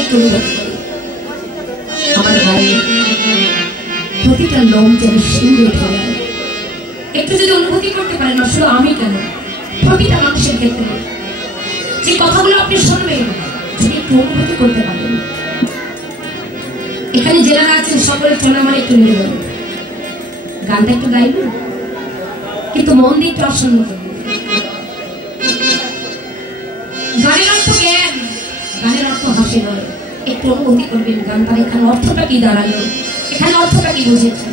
একটু আমার গায়ে প্রতিটা লোম যেন শিউরে উঠে যায়। একটু যদি অনুভূতি করতে পারেন, না শুধু আমি কেন, প্রতিটা মানুষের ক্ষেত্রে যে কথাগুলো আপনি শুনবেন যদি একটু অনুভূতি করতে পারেন। এখানে যারা আছেন সকলের চলে আমার একটু নিয়ে যাবেন, গানটা একটু গাইবেন, কিন্তু মন দিয়ে একটু আসন্ন করবেন। গানের অর্থ জ্ঞান, গানের অর্থ হাসি নয়। একটু অনুভূতি করবেন গানটার এখানে অর্থটা কি দাঁড়ালো, এখানে অর্থটা কি বুঝেছে।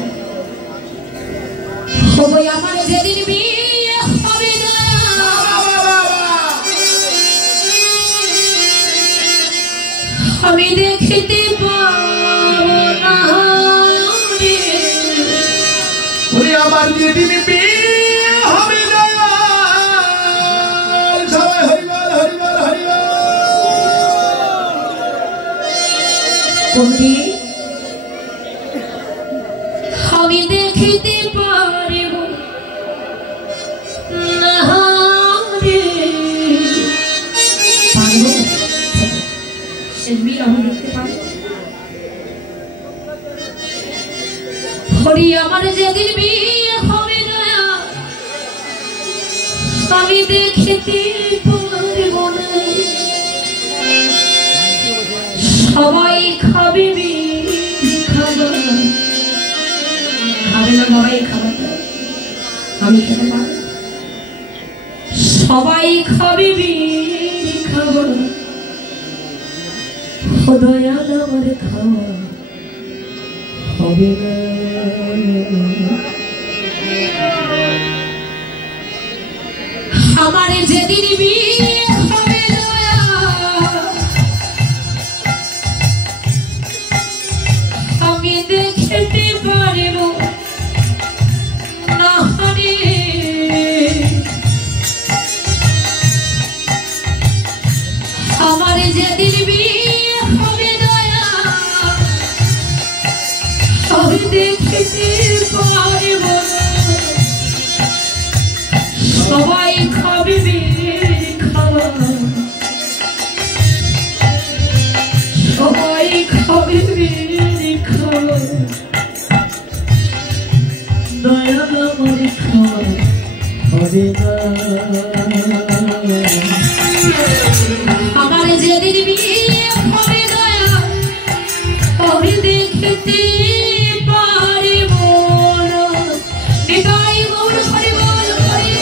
আমার যেদিন বিয়ে হবে না, আমি দেখতে পাবো না রে। আমার যেদিন বিয়ে হবে না, সবাই হরিবল হরিবল হরিবল। আমি দেখতে পারিব না রে। পারবো সে বিয়ে আমি দেখতে পারবো। হরি আমার যেদিন বিয়ে হবে না, আমি দেখতে পারবো না। সবাই খাবে খাবার, খাবে না বাবাই খাবারটা আমি খেতে পারবো। সবাই খাবে খাবার, দয়াল আমার খাওয়া হবে না। আমার যেদিন বিয়ে হবে না, আমি দেখতে পারব না রে। আমার যেদিন বিয়ে হবে না, আমি দেখতে পারব না। সবাই খাবে খাবার, সবাই খাবে খাবার, দয়াল আমার খাওয়া হবে না। আমার যেদিন বিয়ে হবে না, আমি দেখতে পারব না। নিতাই গৌর হরি বল হরি।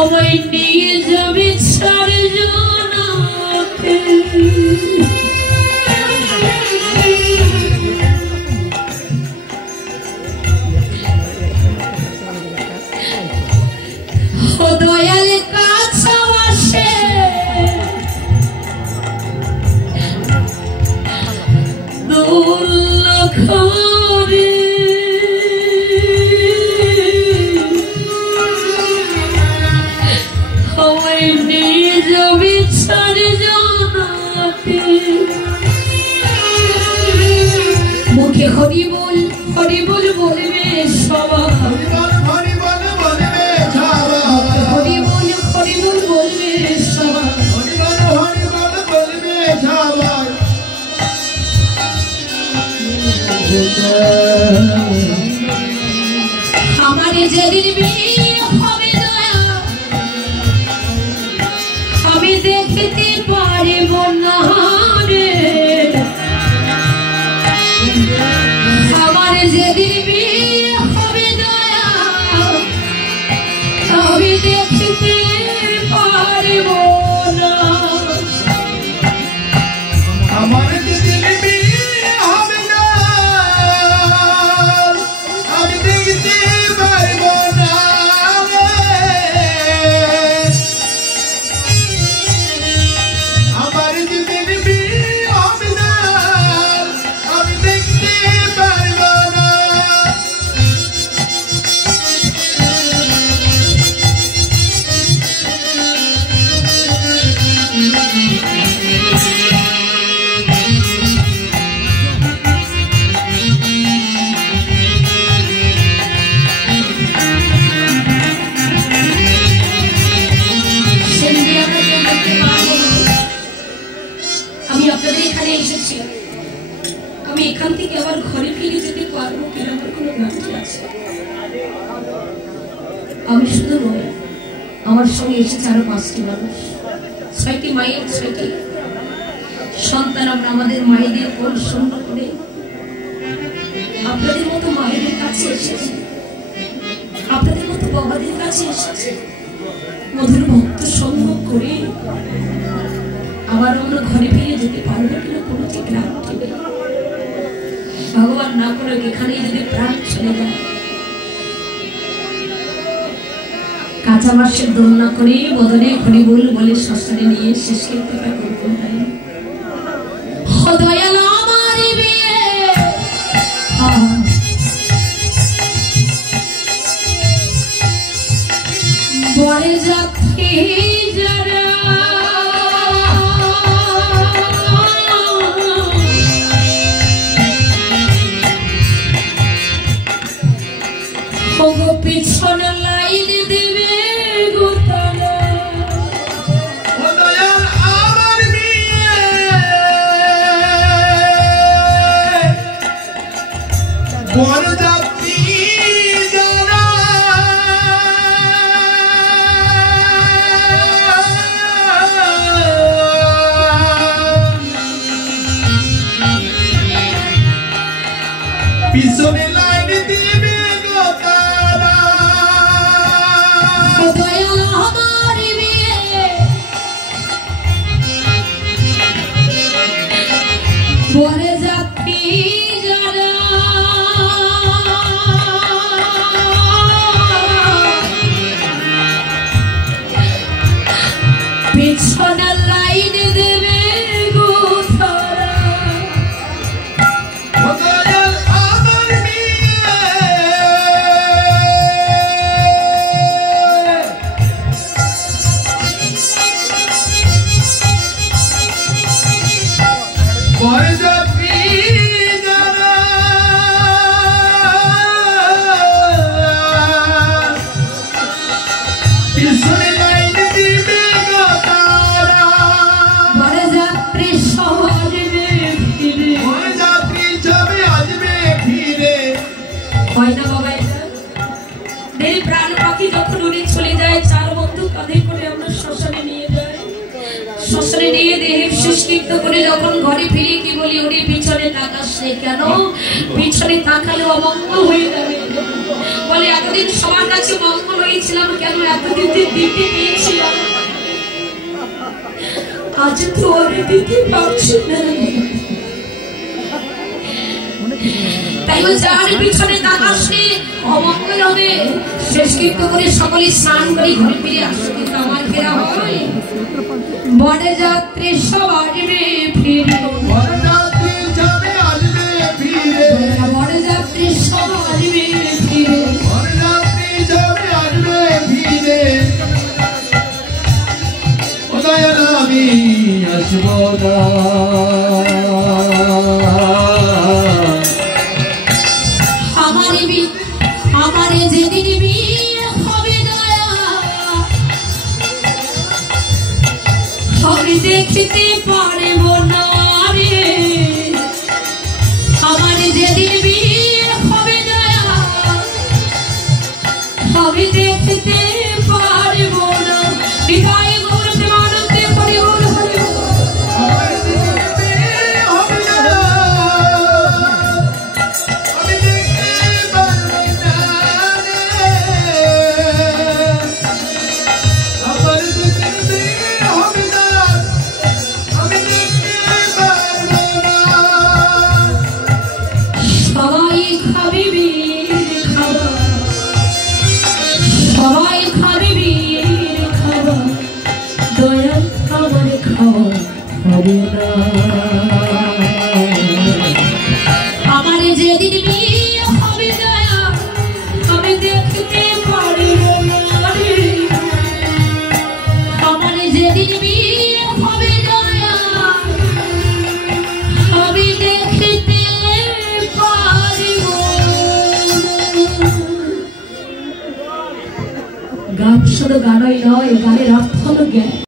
আমায় নিয়ে যাবে চারজনাতে, ও দয়াল কাছে আসে দুর্লক্ষ রে। নিয়ে যাবে চারজনাতে, মুখে হরি বল বলবে সবাই, হরি বল বলবে সবাই, আমার যেদিন বিয়ে হবে না, আমি দেখতে পারব না রে। আমার যেদিন বিয়ে হবে না, আমি দেখতে পারব না। আমার যেদিন বিয়ে হবে না, আবার ঘরে ফিরে যেতে পারবো কিনা আমার কোনো গ্যারান্টি আছে? আমি শুধু নই, আমার সঙ্গে এসেছে আরো 5টি মানুষ, 6টি মায়ের 6টি সন্তান। আমরা আমাদের মায়েদের কোল শূন্য করে আপনাদের মতো মায়েদের কাছে এসেছি, আপনাদের মতো বাবাদের কাছে এসেছি, মধুর ভক্ত সঙ্গ করে আবার আমরা ঘরে ফিরে যেতে পারবো কিনা কোনো ঠিক গ্যারান্টি নেই। ভগবান না করে এখানেই যদি প্রাণ চলে যায়, কাঁচা মাসের দোলনা করে বদলে ঘরে বলে শ্মশানে নিয়ে শেষ কৃত্যটা করবো। দয়াল আমার বিয়ে বরে যাত্রী যারা পিছনে লাইন দেবে গো তারা। দয়াল আমার বিয়ে বরযাত্রী যারা পিছনে লাইন দিবে গো তারা। দয়াল আমার বিয়ে বরে যাত্রী যারা পিছনে লাইন দেবে গো তারা। দয়াল আমার বিয়ে বরযাত্রী যারা পিছনে লাইন দিবে গো তারা। বরে যাত্রী সবারে ফিরে বরযাত্রী যাবে আসবে ফিরে। হয় না বাবা এটা? দেরি প্রাণ পাখি যখন উড়ে চলে যায়, 4 বন্ধু কাঁধে করে আমরা শ্মশানে নিয়ে যাই। শ্মশানে নিয়ে দেহের শেষকৃত্য করে যখন ঘরে ফিরে কি বলি, ওরে পিছনে তাকাস রে কেন? পিছনে তাকালে অমঙ্গল হয়ে যাবে। বলে এতদিন সবার কাছে মঙ্গল হয়েছিলাম কেন? এতদিন দিতে পেয়েছিলাম, আজ তো ওরে দিতে পারছি না। তাই বলছে আর পিছনে তাকাস রে, অমঙ্গল হবে। শেষকৃত্য করে সকলে স্নান করে ঘরে ফিরে আসে, কিন্তু আমার ফেরা হয় বরে যাত্রী সব আসবে ফিরে। বরযাত্রী যাবে আসবে ফিরে। বরে যাত্রী সব আসবে ফিরে। বরযাত্রী যাবে আসবে ফিরে। ও দয়াল আমি আসবো না। আমার যেদিন বিয়ে হবে দয়া, আমি দেখতে পারবো না রে। আমার যেদিন বিয়ে হবে দয়া, আমি দেখতে পারবো না। বিদায় গৌর প্রেমানন্দে হরি বল হরি বল। আমার দিদির বিয়ে হবে না, আমি দেখতে পারবো না রে। আমার দিদির বিয়ে হবে না, আমি দেখতে পারবো না। সবাই খাবে বীর খাবার, সবাই খাবে বীর খাবার, দয়াল খাবার খাওয়া হবে না। আমার যেদিন বিয়ে হবে দয়া, আমি দেখতে পারবো না রে। আমার যেদিন বিয়ে হবে দয়া, আমি দেখতে পারবো না। গান শুধু গানই নয়, গানের অর্থ হলো জ্ঞান।